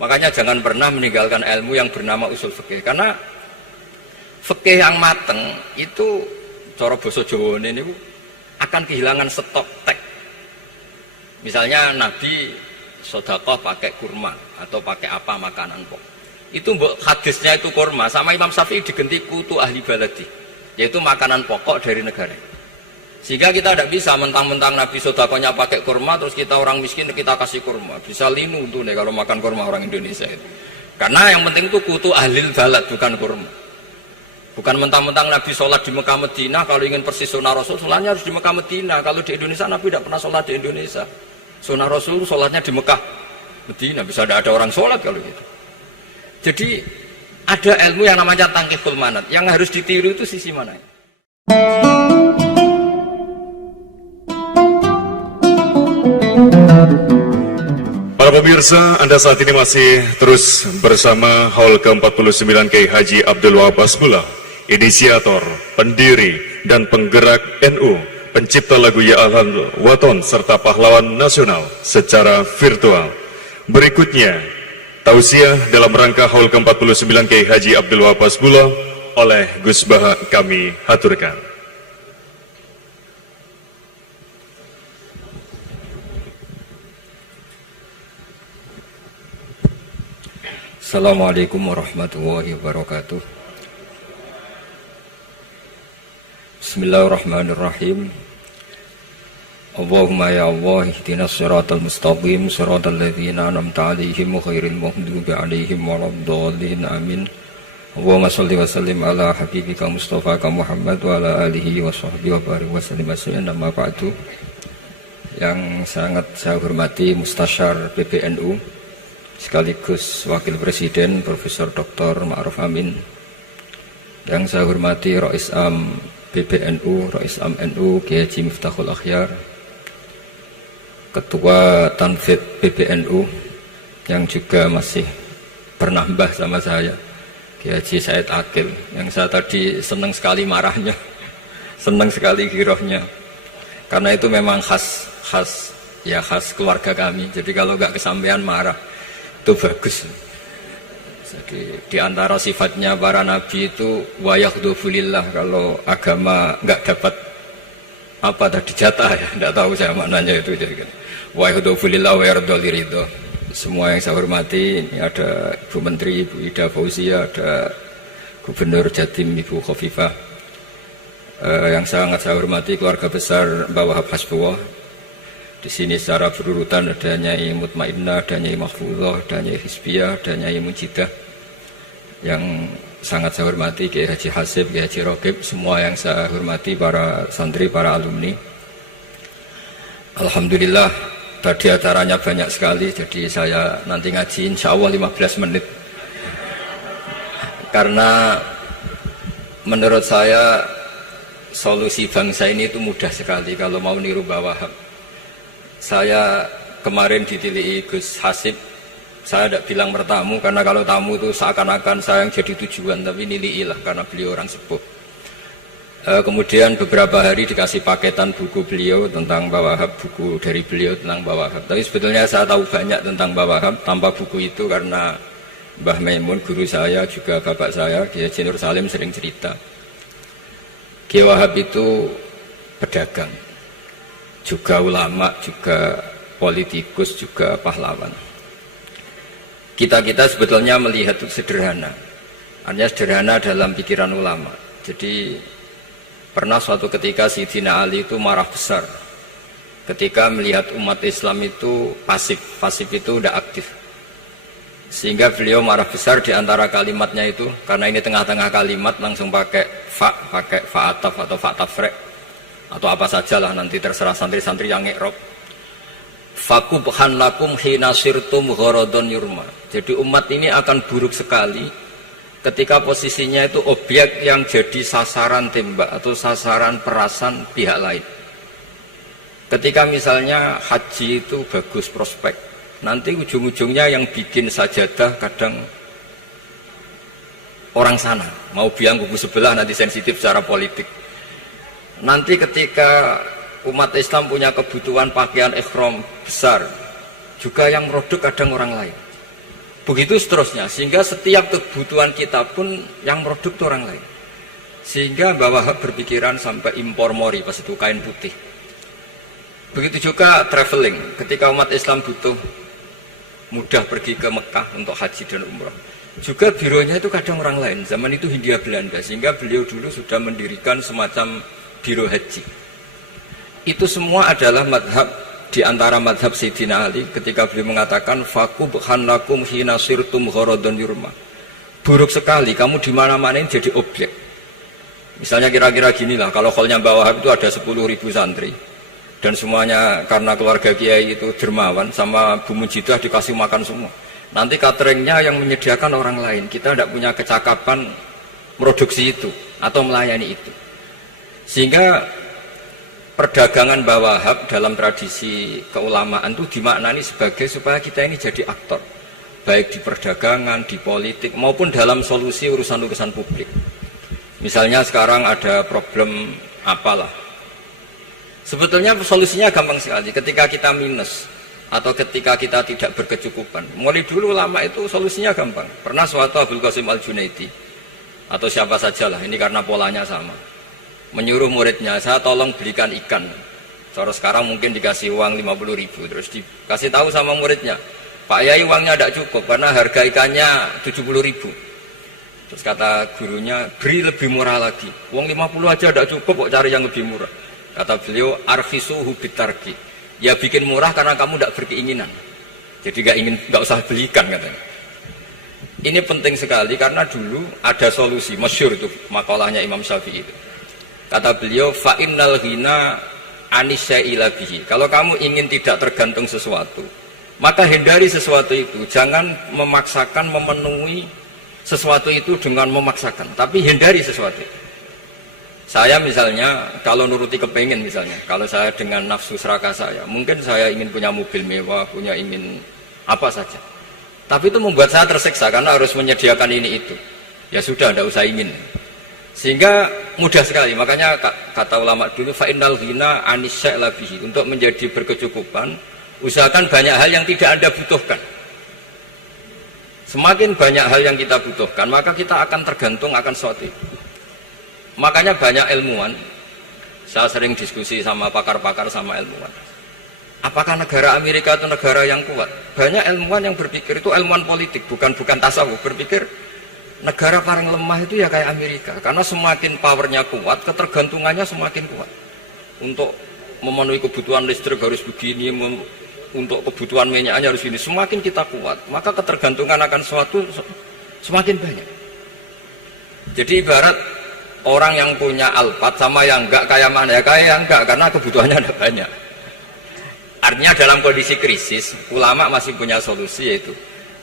Makanya jangan pernah meninggalkan ilmu yang bernama usul fikih, karena fikih yang mateng itu cara basa Jawa ini akan kehilangan stok teks. Misalnya Nabi sedekah pakai kurma atau pakai apa makanan pokok. Itu hadisnya itu kurma, sama Imam Syafi'i digenti kutu ahli baladi, yaitu makanan pokok dari negara. Sehingga kita tidak bisa mentang-mentang Nabi sedekahnya pakai kurma terus kita orang miskin kita kasih kurma. Bisa linu tuh nih kalau makan kurma orang Indonesia itu. Karena yang penting itu kutu ahli balad, bukan kurma. Bukan mentang-mentang Nabi sholat di Mekah Medina, kalau ingin persis sunnah Rasul, sholatnya harus di Mekah Medina. Kalau di Indonesia Nabi tidak pernah sholat di Indonesia. Sunnah Rasul sholatnya di Mekah Medina, bisa ada orang sholat kalau gitu. Jadi ada ilmu yang namanya tangkiful manat, yang harus ditiru itu sisi mana? Para pemirsa, Anda saat ini masih terus bersama Haul ke-49 Kiai Haji Abdul Wahab Hasbullah, inisiator, pendiri, dan penggerak NU, pencipta lagu Ya Ahlal Waton, serta pahlawan nasional secara virtual. Berikutnya, tausiah dalam rangka Haul ke-49 Kiai Haji Abdul Wahab Hasbullah oleh Gus Baha kami haturkan. Assalamualaikum warahmatullahi wabarakatuh. Bismillahirrahmanirrahim. Allahumma ya Allah ihdinas siratal mustaqim siratal ladzina an'amta 'alaihim ghairil maghdubi 'alaihim waladdallin amin. Allahumma shalli wa sallim ala habibika Mustafa Muhammad wa ala alihi wa sahbihi wa barik wa sallim sayyidina ma ba'du. Yang sangat saya hormati Mustasyar PBNU sekaligus Wakil Presiden Profesor Dr. Ma'ruf Amin, yang saya hormati Rais Am PBNU, Rais Am NU Kiai Haji Miftahul Akhyar, Ketua Tanfid PBNU yang juga masih pernah mbah sama saya, Kiai Haji Said Akil, yang saya tadi senang sekali marahnya, senang sekali girohnya, karena itu memang khas keluarga kami. Jadi kalau nggak kesampaian marah itu bagus. Jadi diantara sifatnya para nabi itu wayakhdufulillah, kalau agama nggak dapat apa tadi jatah ya, nggak tahu saya maknanya itu. Jadi wayakhdufulillah wayardoliridho. Semua yang saya hormati, ini ada Ibu Menteri Ibu Ida Fauzia, ada Gubernur Jatim Ibu Khofifah, yang sangat saya hormati keluarga besar Mbah Wahab Hasbullah. Di sini secara berurutan ada Nyai Mutmainnah, ada Nyai Mahfuzah, ada Nyai Hizbiyah, ada Nyai Mujidah. Yang sangat saya hormati Kiai Haji Hasib, Kiai Haji Rokib, semua yang saya hormati para santri, para alumni. Alhamdulillah tadi acaranya banyak sekali, jadi saya nanti ngaji insya Allah 15 menit. Karena menurut saya solusi bangsa ini itu mudah sekali kalau mau niru Mbah Wahab. Saya kemarin ditilihi Gus Hasib, saya tidak bilang bertamu, karena kalau tamu itu seakan-akan saya yang jadi tujuan, tapi niliilah karena beliau orang sepuh. Kemudian beberapa hari dikasih paketan buku beliau tentang Mbah Wahab, buku dari beliau tentang Mbah Wahab. Tapi sebetulnya saya tahu banyak tentang Mbah Wahab tanpa buku itu, karena Mbah Maimun, guru saya, juga bapak saya, Kiai Haji Nur Salim sering cerita. Kiai Wahab itu pedagang, juga ulama, juga politikus, juga pahlawan. Kita sebetulnya melihat itu sederhana, artinya sederhana dalam pikiran ulama. Jadi pernah suatu ketika Sayyidina Ali itu marah besar ketika melihat umat Islam itu pasif itu tidak aktif, sehingga beliau marah besar. Di antara kalimatnya itu, karena ini tengah-tengah kalimat langsung pakai fa'ataf atau fa'tafrek atau apa sajalah, nanti terserah santri-santri yang ikrab. Fakubhan lakum hina sirtum gharadun yurma. Jadi umat ini akan buruk sekali ketika posisinya itu objek yang jadi sasaran tembak atau sasaran perasan pihak lain. Ketika misalnya haji itu bagus prospek, nanti ujung-ujungnya yang bikin sajadah kadang orang sana, mau biang kubu sebelah, nanti sensitif secara politik. Nanti ketika umat Islam punya kebutuhan pakaian ihram besar, juga yang produk kadang orang lain. Begitu seterusnya, sehingga setiap kebutuhan kita pun yang produk itu orang lain. Sehingga Mbah Wahab berpikiran sampai impor mori, pas itu kain putih. Begitu juga traveling, ketika umat Islam butuh mudah pergi ke Mekah untuk haji dan umrah. Juga bironya itu kadang orang lain, zaman itu Hindia Belanda, sehingga beliau dulu sudah mendirikan semacam biro haji. Itu semua adalah madhab, di antara madhab Sayyidina Ali ketika beliau mengatakan fakubhan lakum hina sirtum gharadun yurma. Buruk sekali kamu di mana-mana ini jadi objek. Misalnya kira-kira ginilah, kalau kholnya Mbah Wahab itu ada 10.000 santri dan semuanya karena keluarga kiai itu dermawan, sama Bu Mujidah dikasih makan semua. Nanti cateringnya yang menyediakan orang lain, kita tidak punya kecakapan produksi itu atau melayani itu. Sehingga perdagangan Mbah Wahab dalam tradisi keulamaan itu dimaknani sebagai supaya kita ini jadi aktor, baik di perdagangan, di politik, maupun dalam solusi urusan-urusan publik. Misalnya sekarang ada problem apalah, sebetulnya solusinya gampang sekali. Ketika kita minus atau ketika kita tidak berkecukupan, mulai dulu lama itu solusinya gampang. Pernah suatu Abdul Qasim Al-Junaidi atau siapa sajalah, ini karena polanya sama, menyuruh muridnya, saya tolong belikan ikan. Cara sekarang mungkin dikasih uang 50.000, terus dikasih tahu sama muridnya, Pak Yai uangnya tidak cukup karena harga ikannya 70.000. Terus kata gurunya, beri lebih murah lagi, uang 50 aja tidak cukup kok, cari yang lebih murah. Kata beliau, arkhisuhu bitarki, ya bikin murah karena kamu tidak berkeinginan, jadi nggak usah belikan katanya. Ini penting sekali karena dulu ada solusi masyhur itu makalahnya Imam Syafi'i itu. Kata beliau, fa innal ghina anisyai'ila bihi. Kalau kamu ingin tidak tergantung sesuatu, maka hindari sesuatu itu. Jangan memaksakan memenuhi sesuatu itu dengan memaksakan, tapi hindari sesuatu itu. Saya misalnya kalau nuruti kepingin, misalnya kalau saya dengan nafsu serakah saya, mungkin saya ingin punya mobil mewah, punya ingin apa saja, tapi itu membuat saya tersiksa karena harus menyediakan ini itu. Ya sudah, tidak usah ingin, sehingga mudah sekali. Makanya kata ulama dulu, fa innal ghina anisya'la bihi, untuk menjadi berkecukupan usahakan banyak hal yang tidak Anda butuhkan. Semakin banyak hal yang kita butuhkan, maka kita akan tergantung akan sesuatu itu. Makanya banyak ilmuwan, saya sering diskusi sama pakar-pakar sama ilmuwan, apakah negara Amerika itu negara yang kuat? Banyak ilmuwan yang berpikir, itu ilmuwan politik, bukan tasawuf, berpikir negara paling lemah itu ya kayak Amerika, karena semakin powernya kuat, ketergantungannya semakin kuat. Untuk memenuhi kebutuhan listrik harus begini, untuk kebutuhan minyaknya harus ini. Semakin kita kuat, maka ketergantungan akan sesuatu semakin banyak. Jadi ibarat orang yang punya Alphard sama yang enggak, kayak mana ya? Kayak yang enggak, karena kebutuhannya ada banyak. Artinya dalam kondisi krisis, ulama masih punya solusi, yaitu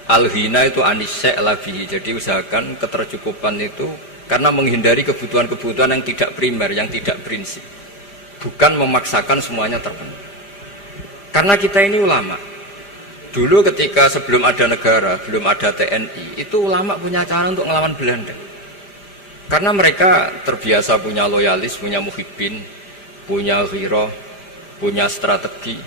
al-ghina itu anisya'la bihi. Jadi usahakan ketercukupan itu karena menghindari kebutuhan-kebutuhan yang tidak primer, yang tidak prinsip, bukan memaksakan semuanya terpenuhi. Karena kita ini ulama, dulu ketika sebelum ada negara, belum ada TNI, itu ulama punya cara untuk melawan Belanda. Karena mereka terbiasa punya loyalis, punya muhibbin, punya ghirah, punya strategi.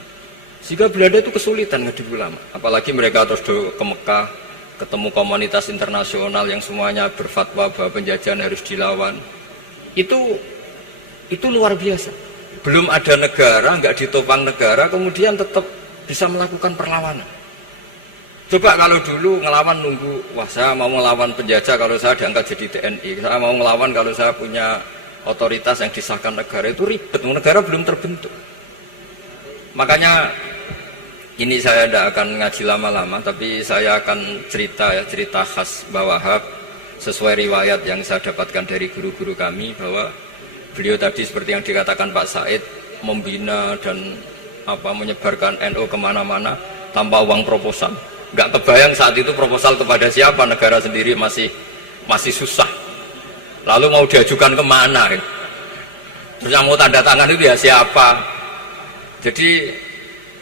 Sehingga Belanda itu kesulitan ngedidik ulama. Apalagi mereka terus ke Mekah, ketemu komunitas internasional yang semuanya berfatwa bahwa penjajahan harus dilawan. Itu luar biasa. Belum ada negara, nggak ditopang negara, kemudian tetap bisa melakukan perlawanan. Coba kalau dulu ngelawan nunggu, wah saya mau ngelawan penjajah kalau saya diangkat jadi TNI, saya mau ngelawan kalau saya punya otoritas yang disahkan negara, itu ribet, negara belum terbentuk. Makanya ini saya tidak akan ngaji lama-lama, tapi saya akan cerita khas Mbah Wahab sesuai riwayat yang saya dapatkan dari guru-guru kami, bahwa beliau tadi seperti yang dikatakan Pak Said, membina dan menyebarkan NU kemana-mana tanpa uang proposal. Nggak kebayang saat itu proposal kepada siapa, negara sendiri masih susah, lalu mau diajukan kemana, terus yang mau tanda tangan itu ya siapa. Jadi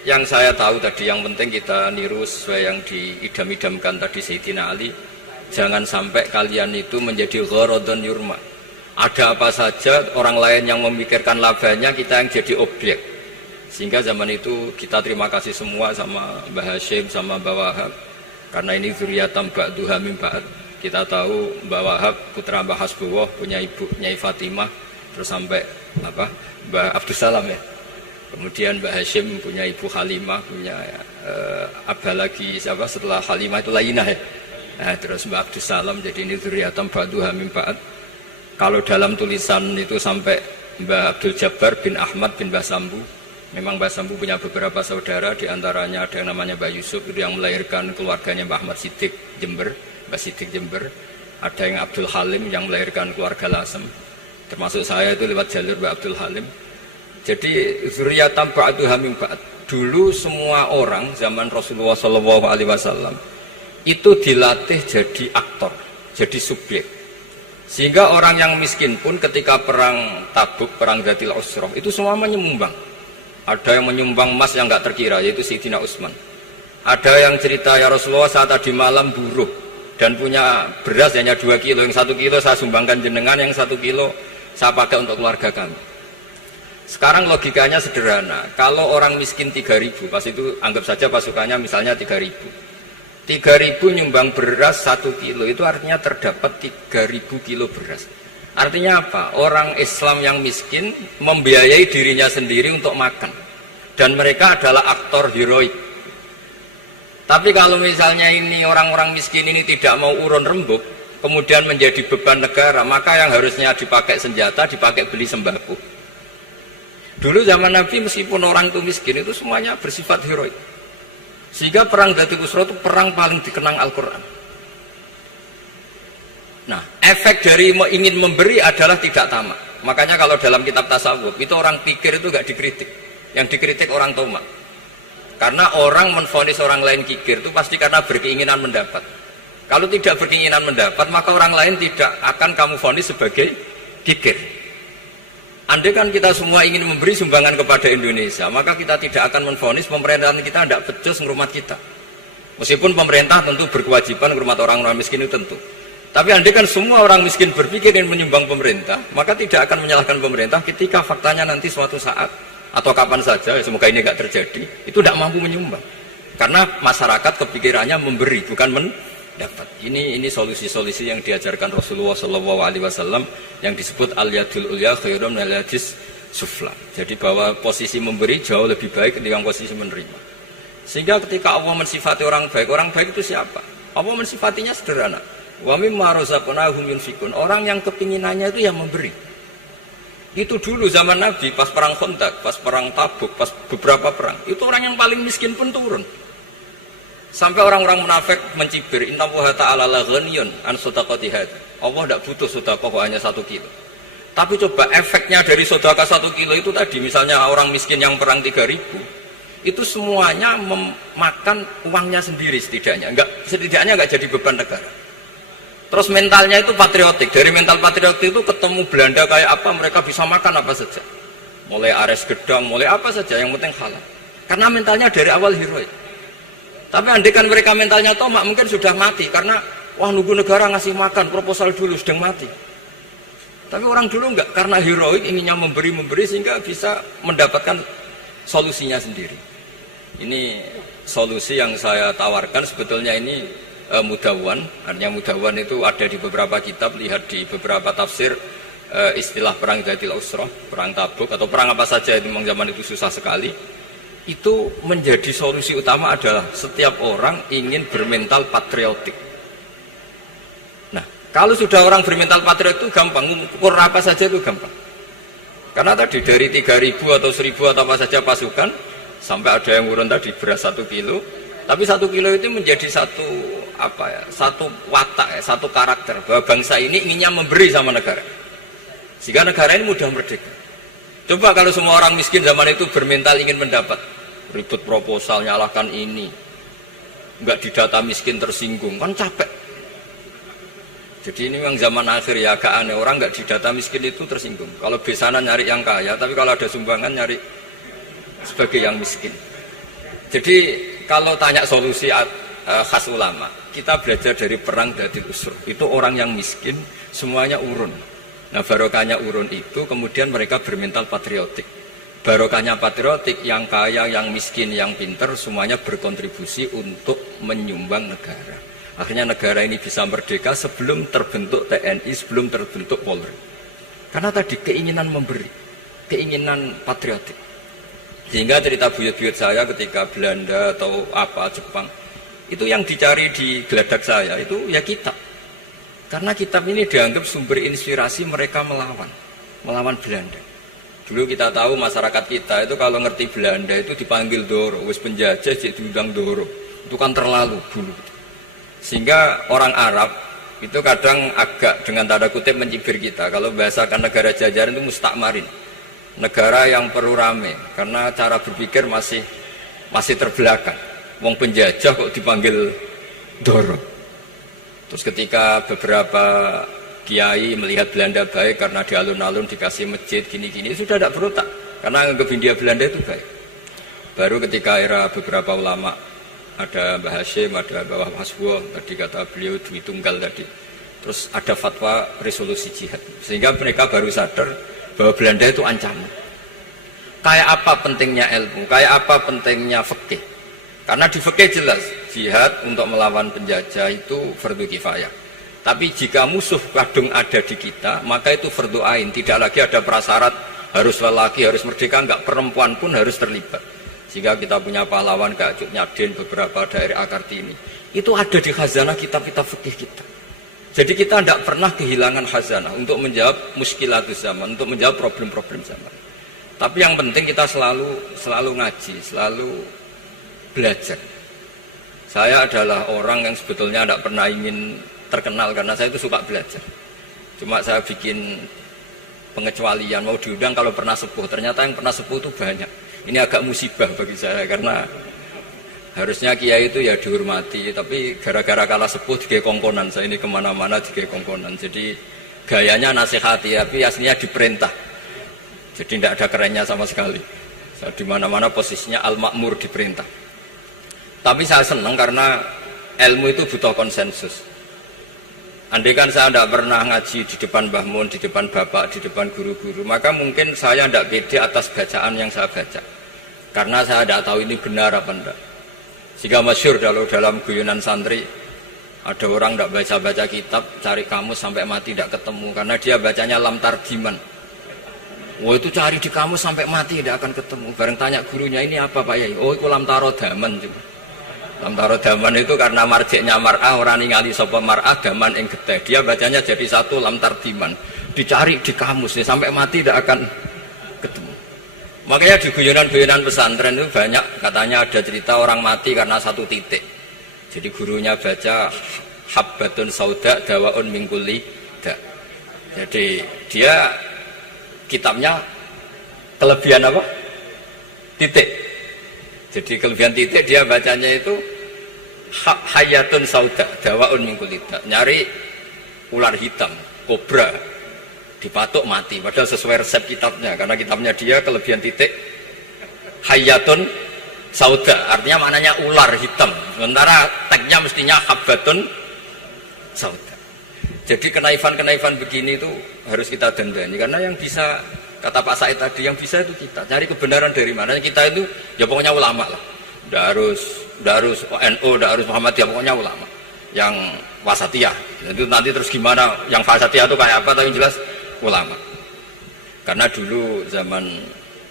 yang saya tahu tadi, yang penting kita niru sesuai yang diidam-idamkan tadi Sayyidina Ali. Jangan sampai kalian itu menjadi gharadun yurma, ada apa saja orang lain yang memikirkan labanya, kita yang jadi objek. Sehingga zaman itu kita terima kasih semua sama Mbah Hashim, sama Mbah Wahab. Karena ini zuriyatam ba'duha min ba'd. Kita tahu Mbah Wahab putra Mbah Hasbullah punya ibu Nyai Fatimah, terus sampai Mbah Abdus Salam ya. Kemudian Mbah Hashim punya ibu Halimah, punya Abah lagi siapa setelah Halimah itu Lainah ya. Nah, terus Mbah Abdus Salam, jadi ini zuriyatam ba'duha min ba'd. Kalau dalam tulisan itu sampai Mbah Abdul Jabbar bin Ahmad bin Mbah Sambu. Memang Mbah Sambu punya beberapa saudara, diantaranya ada yang namanya Mbah Yusuf itu yang melahirkan keluarganya Mbah Ahmad Siddiq Jember, Mbah Siddiq Jember. Ada yang Abdul Halim yang melahirkan keluarga Lasem, termasuk saya itu lewat jalur Mbah Abdul Halim. Jadi zuriyatam ba'duha min ba'd. Dulu semua orang zaman Rasulullah SAW itu dilatih jadi aktor, jadi subjek. Sehingga orang yang miskin pun ketika perang Tabuk, perang Dzatil Usrah itu semua menyumbang. Ada yang menyumbang emas yang nggak terkira, yaitu Sayyidina Utsman. Ada yang cerita, ya Rasulullah saat tadi malam buruh dan punya beras hanya 2 kilo, yang 1 kilo saya sumbangkan jenengan, yang 1 kilo saya pakai untuk keluarga kami. Sekarang logikanya sederhana, kalau orang miskin 3.000, pas itu anggap saja pasukannya misalnya 3.000. 3.000 nyumbang beras 1 kilo, itu artinya terdapat 3.000 kilo beras. Artinya apa? Orang Islam yang miskin membiayai dirinya sendiri untuk makan. Dan mereka adalah aktor heroik. Tapi kalau misalnya ini orang-orang miskin ini tidak mau urun rembuk, kemudian menjadi beban negara, maka yang harusnya dipakai senjata, dipakai beli sembako. Dulu zaman Nabi meskipun orang itu miskin, itu semuanya bersifat heroik. Sehingga perang Dzatil Usrah itu perang paling dikenang Al-Quran. Nah, efek dari ingin memberi adalah tidak tamak. Makanya kalau dalam kitab tasawuf itu orang pikir itu gak dikritik, yang dikritik orang tomak. Karena orang menvonis orang lain kikir itu pasti karena berkeinginan mendapat. Kalau tidak berkeinginan mendapat, maka orang lain tidak akan kamu vonis sebagai kikir. Andai kan kita semua ingin memberi sumbangan kepada Indonesia, maka kita tidak akan menvonis pemerintahan kita tidak becus ngurmat kita. Meskipun pemerintah tentu berkewajiban ngurmat orang-orang miskin itu tentu. Tapi andai kan semua orang miskin berpikir ingin menyumbang pemerintah, maka tidak akan menyalahkan pemerintah ketika faktanya nanti suatu saat atau kapan saja, semoga ini tidak terjadi, itu tidak mampu menyumbang. Karena masyarakat kepikirannya memberi, bukan mendapat. Ini solusi-solusi yang diajarkan Rasulullah SAW yang disebut al-yadul ulya khairum minal yadis sufla. Jadi bahwa posisi memberi jauh lebih baik ketimbang posisi menerima. Sehingga ketika Allah mensifati orang baik itu siapa? Allah mensifatinya sederhana. Wa mimma razaqnahum yunfikun. Orang yang kepinginannya itu yang memberi. Itu dulu zaman Nabi pas perang Khandaq, pas perang Tabuk, pas beberapa perang. Itu orang yang paling miskin pun turun. Sampai orang-orang munafik mencibir, innallaha ta'ala la ghaniyun an shadaqati hadza. Allah tidak butuh sedekah hanya 1 kilo. Tapi coba efeknya dari sedekah 1 kilo itu tadi, misalnya orang miskin yang perang 3.000, itu semuanya memakan uangnya sendiri setidaknya nggak jadi beban negara. Terus mentalnya itu patriotik. Dari mental patriotik itu ketemu Belanda kayak apa, mereka bisa makan apa saja. Mulai ares gedang, mulai apa saja, yang penting halal. Karena mentalnya dari awal heroik. Tapi andai kan mereka mentalnya tomak, mungkin sudah mati. Karena, wah nunggu negara ngasih makan, proposal dulu, sedang mati. Tapi orang dulu enggak, karena heroik, inginnya memberi sehingga bisa mendapatkan solusinya sendiri. Ini solusi yang saya tawarkan sebetulnya ini mudawwan, artinya mudawwan itu ada di beberapa kitab, lihat di beberapa tafsir istilah perang Dzatil Usrah, perang Tabuk atau perang apa saja itu memang zaman itu susah sekali. Itu menjadi solusi utama adalah setiap orang ingin bermental patriotik. Nah, kalau sudah orang bermental patriotik itu gampang, ukur apa saja itu gampang. Karena tadi dari 3.000 atau 1.000 atau apa saja pasukan, sampai ada yang urun tadi beras 1 kilo, tapi 1 kilo itu menjadi satu watak, satu karakter bahwa bangsa ini inginnya memberi sama negara, sehingga negara ini mudah merdeka. Coba kalau semua orang miskin zaman itu bermental ingin mendapat, ribut proposal, nyalahkan ini, nggak didata miskin tersinggung, kan capek. Jadi ini memang zaman akhir ya, agak aneh, orang nggak didata miskin itu tersinggung. Kalau besanan nyari yang kaya, tapi kalau ada sumbangan nyari sebagai yang miskin. Jadi kalau tanya solusi khas ulama, kita belajar dari perang Dzatil Usrah. Itu orang yang miskin semuanya urun. Nah barokahnya urun itu kemudian mereka bermental patriotik. barokahnya patriotik, yang kaya, yang miskin, yang pinter, semuanya berkontribusi untuk menyumbang negara. Akhirnya negara ini bisa merdeka sebelum terbentuk TNI, sebelum terbentuk Polri. Karena tadi keinginan memberi, keinginan patriotik. Sehingga cerita buyut-buyut saya ketika Belanda atau apa Jepang, itu yang dicari di geladak saya itu ya kitab. Karena kitab ini dianggap sumber inspirasi mereka melawan Belanda. Dulu kita tahu masyarakat kita itu kalau ngerti Belanda itu dipanggil Doro, wis penjajah jadi diundang Doro. Itu kan terlalu dulu. Sehingga orang Arab itu kadang agak dengan tanda kutip mencibir kita. Kalau bahasakan negara jajahan itu mustakmarin, negara yang perlu rame karena cara berpikir masih terbelakang. Wong penjajah kok dipanggil Doro. Terus ketika beberapa kiai melihat Belanda baik karena di alun-alun dikasih masjid gini-gini, sudah tidak berotak karena anggap Hindia Belanda itu baik. Baru ketika era beberapa ulama, ada Mbah Hashim, ada Mbah Hasbuh, tadi kata beliau Dwi Tunggal tadi, terus ada fatwa resolusi jihad, sehingga mereka baru sadar bahwa Belanda itu ancaman. Kayak apa pentingnya ilmu, kayak apa pentingnya fikih. Karena di fikih jelas jihad untuk melawan penjajah itu fardu kifayah. Tapi jika musuh kadung ada di kita, maka itu fardu ain. Tidak lagi ada prasyarat harus lelaki, harus merdeka, enggak, perempuan pun harus terlibat. Sehingga kita punya pahlawan kayak Cut Nyadin, beberapa daerah Akartini. Itu ada di khazanah kitab-kitab fikih kita. Jadi kita tidak pernah kehilangan khazanah untuk menjawab muskilatus zaman, untuk menjawab problem-problem zaman. Tapi yang penting kita selalu ngaji, selalu belajar. Saya adalah orang yang sebetulnya tidak pernah ingin terkenal karena saya itu suka belajar. Cuma saya bikin pengecualian, mau diundang kalau pernah sepuh. Ternyata yang pernah sepuh itu banyak. Ini agak musibah bagi saya karena harusnya kiai itu ya dihormati, tapi gara-gara kalah sepuh digawe kongkonan. Saya ini kemana-mana digawe kongkonan. Jadi gayanya nasihati, tapi aslinya diperintah. Jadi tidak ada kerennya sama sekali. Saya di mana-mana posisinya al-makmur, diperintah. Tapi saya senang karena ilmu itu butuh konsensus. Andai kan saya tidak pernah ngaji di depan Mbah Mun, di depan bapak, di depan guru-guru, maka mungkin saya tidak pede atas bacaan yang saya baca. Karena saya tidak tahu ini benar apa enggak. Jika masyhur dalam guyonan santri, ada orang tidak baca-baca kitab, cari kamus sampai mati tidak ketemu. Karena dia bacanya lam targiman. Wah, itu cari di kamus sampai mati tidak akan ketemu. Bareng tanya gurunya, ini apa Pak Yai? Oh, itu lam tarodaman juga. Lam tarodaman itu karena marjiknya mar'ah, orang ningali sapa mar'ah daman ing getih. Dia bacanya jadi satu lam tardiman. Dicari di kamus ya, sampai mati tidak akan ketemu. Makanya di guyonan-guyonan pesantren itu banyak katanya ada cerita orang mati karena satu titik. Jadi gurunya baca habbatun sauda dawaun min kulli da. Jadi dia kitabnya kelebihan apa? Titik. Jadi kelebihan titik dia bacanya itu hayatun sauda dawaun min kulli da. Nyari ular hitam, kobra, dipatuk mati, padahal sesuai resep kitabnya, karena kitabnya dia kelebihan titik hayatun sauda, artinya maknanya ular hitam, sementara tagnya mestinya habbatun sauda. Jadi kenaifan-kenaifan begini itu harus kita dandani, karena yang bisa, kata Pak Said tadi, yang bisa itu kita cari kebenaran dari mana. Kita itu ya pokoknya ulama lah, udah harus NU, udah harus Muhammadiyah, pokoknya ulama yang wasatiyah. Itu nanti terus gimana yang wasatiyah itu kayak apa, tapi yang jelas ulama. Karena dulu zaman,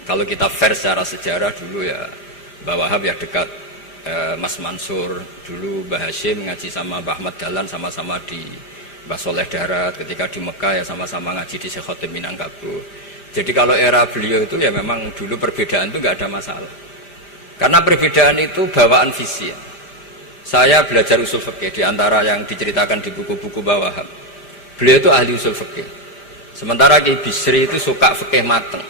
kalau kita fair secara sejarah, dulu ya Mbah Wahab ya dekat Mas Mansur, dulu Mbah Hashim ngaji sama Mbah Ahmad Dahlan, sama-sama di Mbah Soleh Darat, ketika di Mekah ya sama-sama ngaji di Syekh Khotim Minangkabau. Jadi kalau era beliau itu ya memang dulu perbedaan itu nggak ada masalah, karena perbedaan itu bawaan visi ya. Saya belajar usul fikih di antara yang diceritakan di buku-buku Mbah Wahab, beliau itu ahli usul fikih. Sementara Ki Bisri itu suka fikih mateng.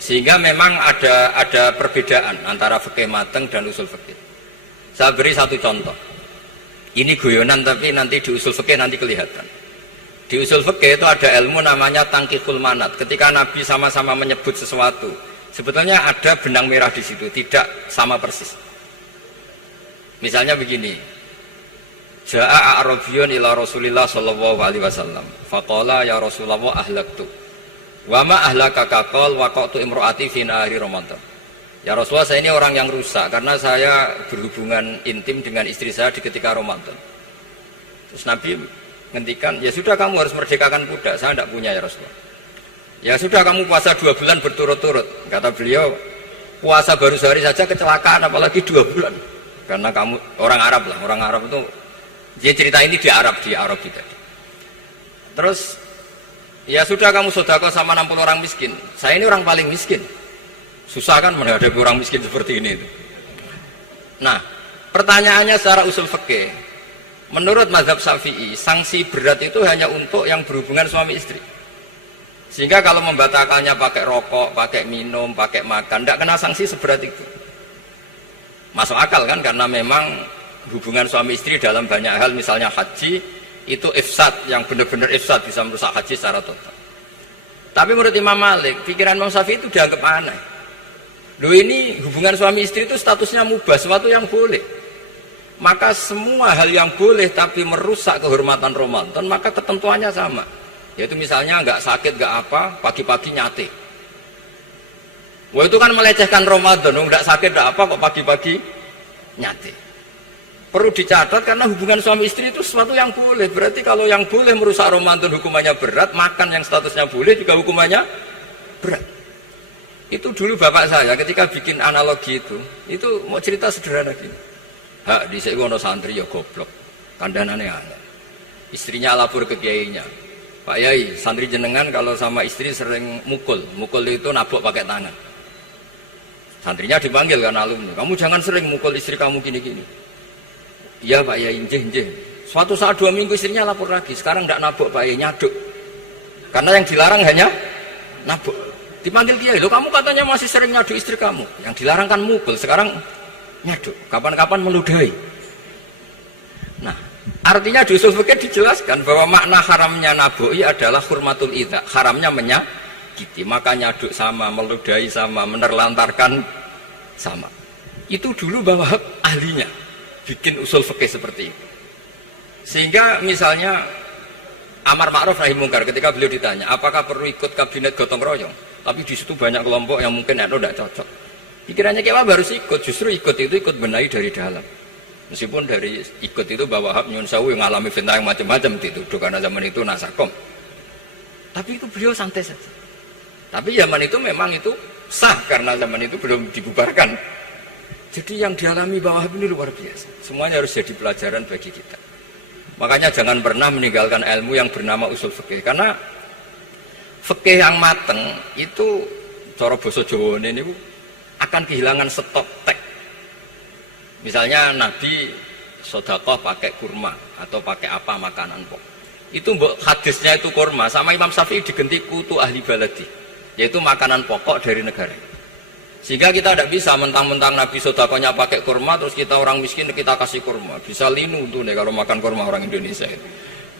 Sehingga memang ada perbedaan antara fikih mateng dan usul fikih. Saya beri satu contoh. Ini guyonan tapi nanti di usul fikih nanti kelihatan. Di usul fikih itu ada ilmu namanya tangkihul manat. Ketika Nabi sama-sama menyebut sesuatu, sebetulnya ada benang merah di situ, tidak sama persis. Misalnya begini. Ja'a a'rabiyun ila Rasulillah sallallahu alaihi wasallam. Faqala ya Rasulullah ahlaktu. Wa ma ahlaka kaqal waqatu imraati fi nahari Ramadan. Ya Rasulullah, saya ini orang yang rusak karena saya berhubungan intim dengan istri saya di ketika Ramadan. Terus Nabi ngendikan, ya sudah kamu harus merdekakan budak, saya tidak punya ya Rasulullah. Ya sudah kamu puasa 2 bulan berturut-turut. Kata beliau, puasa baru sehari saja kecelakaan apalagi 2 bulan. Karena kamu orang Arab lah, orang Arab itu dia cerita ini di Arab kita. Terus ya sudah kamu sedekah sama 60 orang miskin. Saya ini orang paling miskin. Susah kan menghadapi orang miskin seperti ini. Nah, pertanyaannya secara usul fikih. Menurut mazhab Syafi'i, sanksi berat itu hanya untuk yang berhubungan suami istri. Sehingga kalau membatalkannya pakai rokok, pakai minum, pakai makan, tidak kena sanksi seberat itu. Masuk akal kan, karena memang hubungan suami istri dalam banyak hal, misalnya haji, itu ifsad, yang benar-benar ifsad, bisa merusak haji secara total. Tapi menurut Imam Malik, pikiran Imam Syafi'i itu dianggap aneh. Loh, ini hubungan suami istri itu statusnya mubah, sesuatu yang boleh. Maka semua hal yang boleh tapi merusak kehormatan Ramadan, maka ketentuannya sama. Yaitu misalnya nggak sakit, nggak apa, pagi-pagi nyate. Wah, itu kan melecehkan Ramadan, nggak sakit, nggak apa, kok pagi-pagi nyate. Perlu dicatat karena hubungan suami istri itu sesuatu yang boleh. Berarti kalau yang boleh merusak Ramadan hukumannya berat, makan yang statusnya boleh juga hukumannya berat. Itu dulu bapak saya ketika bikin analogi itu mau cerita sederhana gini. Hak di sekono santri ya goblok, kandhanane aneh. Istrinya lapor ke kiainya, Pak Yai, santri jenengan kalau sama istri sering mukul itu nabok pakai tangan. Santrinya dipanggil kan alumni, kamu jangan sering mukul istri kamu gini-gini. Iya Pak Yai, njeh. Suatu saat 2 minggu istrinya lapor lagi, sekarang tidak nabok Pak Yai, nyaduk. Karena yang dilarang hanya nabok. Dipanggil kiai, lo kamu katanya masih sering nyaduk istri kamu, yang dilarang kan mukul, sekarang nyaduk, kapan-kapan meludahi. Nah, artinya di usul fikih dijelaskan bahwa makna haramnya naboi adalah hurmatul idza, haramnya menyakiti. Maka nyaduk sama, meludahi sama, menerlantarkan sama. Itu dulu bahwa ahlinya bikin usul fikih seperti itu. Sehingga misalnya amar ma'ruf nahi mungkar, ketika beliau ditanya apakah perlu ikut kabinet gotong royong, tapi di situ banyak kelompok yang mungkin tidak cocok. Pikirannya Kiai Wahab harus ikut, justru ikut benahi dari dalam. Meskipun dari ikut itu bahwa Wahab nyun sewu yang ngalami fitnah yang macam-macam dituduh karena zaman itu nasakom. Tapi itu beliau santai saja. Tapi zaman itu memang itu sah karena zaman itu belum dibubarkan. Jadi yang dialami Mbah Wahab ini luar biasa. Semuanya harus jadi pelajaran bagi kita. Makanya jangan pernah meninggalkan ilmu yang bernama usul fikih, karena fikih yang mateng itu cara basa Jawa ini akan kehilangan stok teks. Misalnya Nabi sedekah pakai kurma atau pakai apa makanan pokok. Itu hadisnya itu kurma, sama Imam Syafi'i digenti kutu ahli baladi, yaitu makanan pokok dari negara. Sehingga kita tidak bisa mentang-mentang Nabi sedekahnya pakai kurma terus kita orang miskin kita kasih kurma. Bisa linu tuh nih kalau makan kurma orang Indonesia itu.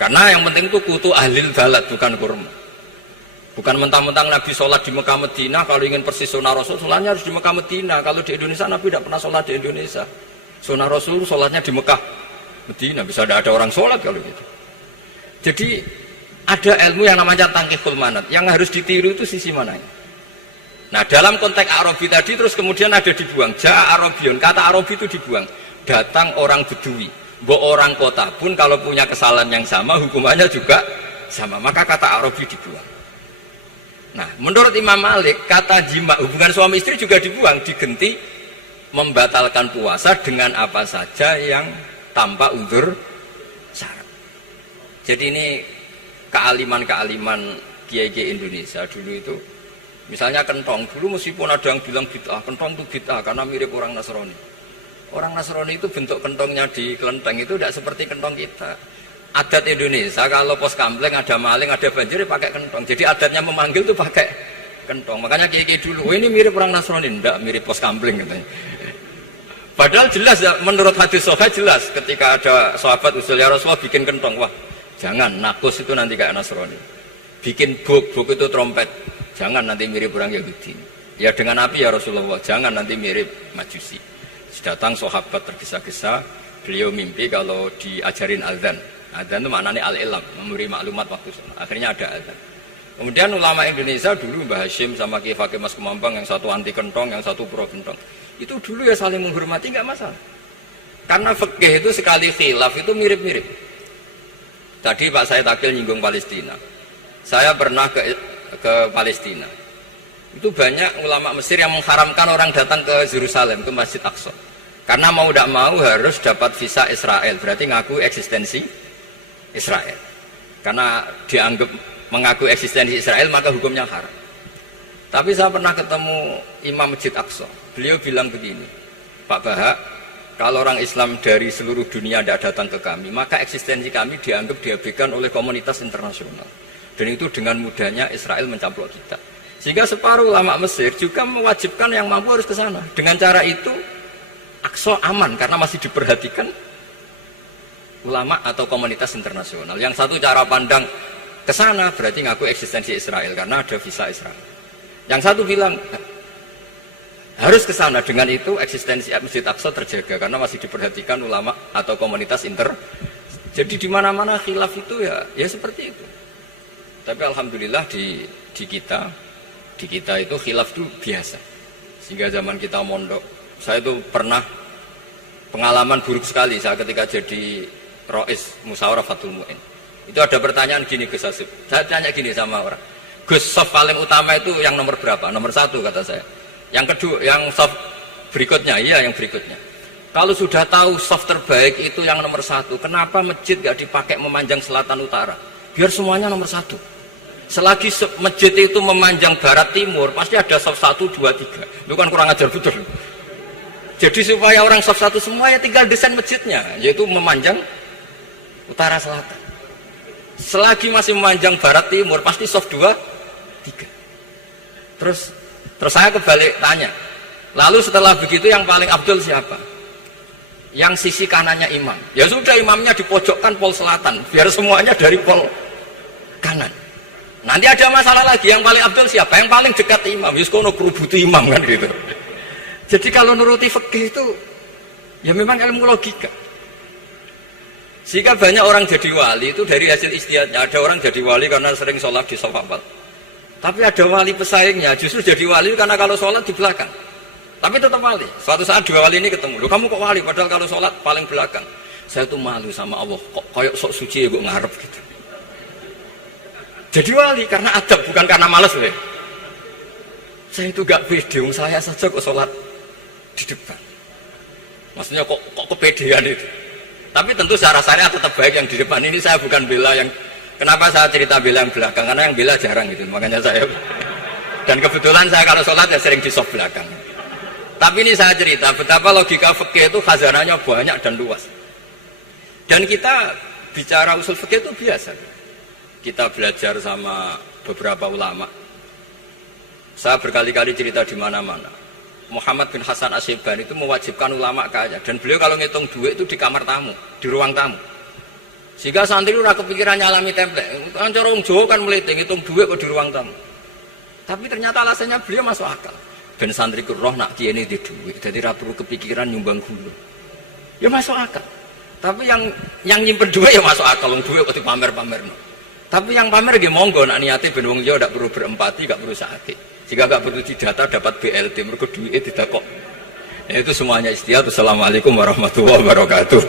Karena yang penting itu kutu ahli balad, bukan kurma. Bukan mentang-mentang Nabi sholat di Mekah Medina, kalau ingin persis sunnah Rasul, sholatnya harus di Mekah Medina. Kalau di Indonesia Nabi tidak pernah sholat di Indonesia. Sunnah Rasul sholatnya di Mekah Medina, bisa ada orang sholat kalau gitu. Jadi ada ilmu yang namanya tangkihul manat, yang harus ditiru itu sisi mananya. Nah dalam konteks Arabi tadi terus kemudian ada dibuang, Ja'a Arabion, kata Arabi itu dibuang. Datang orang Bedui, orang kota pun kalau punya kesalahan yang sama, hukumannya juga sama, maka kata Arabi dibuang. Nah, menurut Imam Malik, kata jima, hubungan suami istri juga dibuang, digenti membatalkan puasa dengan apa saja yang tanpa uzur syarat. Jadi ini kealiman-kealiman kiai-kiai Indonesia dulu itu, misalnya kentong, dulu meskipun ada yang bilang bid'ah, kentong itu bid'ah karena mirip orang Nasrani. Orang Nasrani itu bentuk kentongnya di kelenteng itu tidak seperti kentong kita. Adat Indonesia kalau pos kampleng ada maling, ada banjir pakai kentong. Jadi adatnya memanggil tuh pakai kentong. Makanya kiai-kiai dulu, oh ini mirip orang Nasrani, enggak, mirip pos kampleng katanya. Padahal jelas ya, menurut hadis sahih jelas ketika ada sahabat usul ya Rasulullah bikin kentong, wah jangan, nakus itu nanti kayak Nasrani. Bikin buk itu trompet, jangan nanti mirip orang Yahudi. Ya dengan api ya Rasulullah, jangan nanti mirip Majusi. Datang sahabat tergesa-gesa, beliau mimpi kalau diajarin azan. Azan itu maknanya al-ilam, memberi maklumat waktu sholat. Akhirnya ada azan. Kemudian ulama Indonesia dulu Mbah Hashim sama Ki Fakih Mas Kemampang, yang satu anti kentong, yang satu pro kentong. Itu dulu ya saling menghormati, nggak masalah. Karena fikih itu sekali khilaf itu mirip-mirip. Tadi Pak Said Akil nyinggung Palestina. Saya pernah ke Palestina. Itu banyak ulama Mesir yang mengharamkan orang datang ke Yerusalem, ke Masjid Aqsa. Karena mau tidak mau harus dapat visa Israel, berarti ngaku eksistensi Israel. Karena dianggap mengaku eksistensi Israel maka hukumnya haram. Tapi saya pernah ketemu Imam Masjid Aqsa. Beliau bilang begini, Pak Bahak, kalau orang Islam dari seluruh dunia tidak datang ke kami, maka eksistensi kami dianggap diabaikan oleh komunitas internasional. Dan itu dengan mudahnya Israel mencaplok kita. Sehingga separuh ulama Mesir juga mewajibkan yang mampu harus ke sana. Dengan cara itu Aqsa aman karena masih diperhatikan ulama atau komunitas internasional. Yang satu cara pandang ke sana berarti ngaku eksistensi Israel karena ada visa Israel. Yang satu bilang harus ke sana, dengan itu eksistensi Masjid Aqsa terjaga karena masih diperhatikan ulama atau komunitas Jadi di mana-mana khilaf itu ya seperti itu. Tapi alhamdulillah di kita itu khilaf itu biasa. Sehingga zaman kita mondok, saya itu pernah pengalaman buruk sekali saya ketika jadi Rois Musyawarah Fathul Mu'in. Itu ada pertanyaan gini Gus Hasib. Saya tanya gini sama orang, Gus, soft paling utama itu yang nomor berapa? Nomor 1 kata saya. Yang kedua, yang soft berikutnya, iya yang berikutnya. Kalau sudah tahu soft terbaik itu yang nomor 1, kenapa masjid gak dipakai memanjang selatan utara? Biar semuanya nomor 1. Selagi masjid itu memanjang barat timur, pasti ada soft 1, 2, 3. Itu kan kurang ajar betul. Jadi supaya orang soft 1 semua ya tinggal desain masjidnya, yaitu memanjang utara selatan. Selagi masih memanjang barat timur, pasti soft 2, 3. Terus saya kebalik tanya, lalu setelah begitu yang paling abdul siapa? Yang sisi kanannya imam. Ya sudah, imamnya dipojokkan pol selatan, biar semuanya dari pol kanan. Nanti ada masalah lagi, yang paling abdul siapa? Yang paling dekat imam. Yuskono kerubuti imam kan gitu. Jadi kalau nuruti fikih itu ya memang ilmu logika. Sehingga banyak orang jadi wali itu dari hasil ijtihadnya. Ada orang jadi wali karena sering sholat di shaf awal. Tapi ada wali pesaingnya justru jadi wali karena kalau sholat di belakang. Tapi tetap wali. Suatu saat dua wali ini ketemu. Loh, kamu kok wali padahal kalau sholat paling belakang? Saya tuh malu sama Allah. Kok kayak sok suci ya gue ngarep gitu. Jadi wali karena adab, bukan karena malas loh. Saya itu gak pede, saya saja kok sholat di depan. Maksudnya kok kepedean itu. Tapi tentu secara syariat tetap baik yang di depan. Ini saya bukan bela yang, kenapa saya cerita bela yang belakang? Karena yang bela jarang gitu, makanya saya. Dan kebetulan saya kalau sholat ya sering di soft belakang. Tapi ini saya cerita betapa logika fikih itu khazanahnya banyak dan luas. Dan kita bicara usul fikih itu biasa. Kita belajar sama beberapa ulama. Saya berkali-kali cerita di mana-mana. Muhammad bin Hasan Asyibani itu mewajibkan ulama kaya, dan beliau kalau ngitung duit itu di kamar tamu, di ruang tamu. Sehingga santri itu udah kepikiran nyalami template. Kan cara orang Jawa kan meliti ngitung duit kok di ruang tamu. Tapi ternyata alasannya beliau masuk akal. Ben santri ku roh nak kiye ini di duit, jadi ra perlu kepikiran nyumbang gulu. Ya masuk akal. Tapi yang nyimpen duit ya masuk akal, wong duit kok dipamer-pamerno. Tapi yang pamer nggih monggo, nak niate ben wong liya ndak perlu berempati, nggak perlu sakit. Jika nggak perlu didata dapat BLT, mergo duit tidak kok. Ya, itu semuanya istihad. Assalamualaikum warahmatullahi wabarakatuh.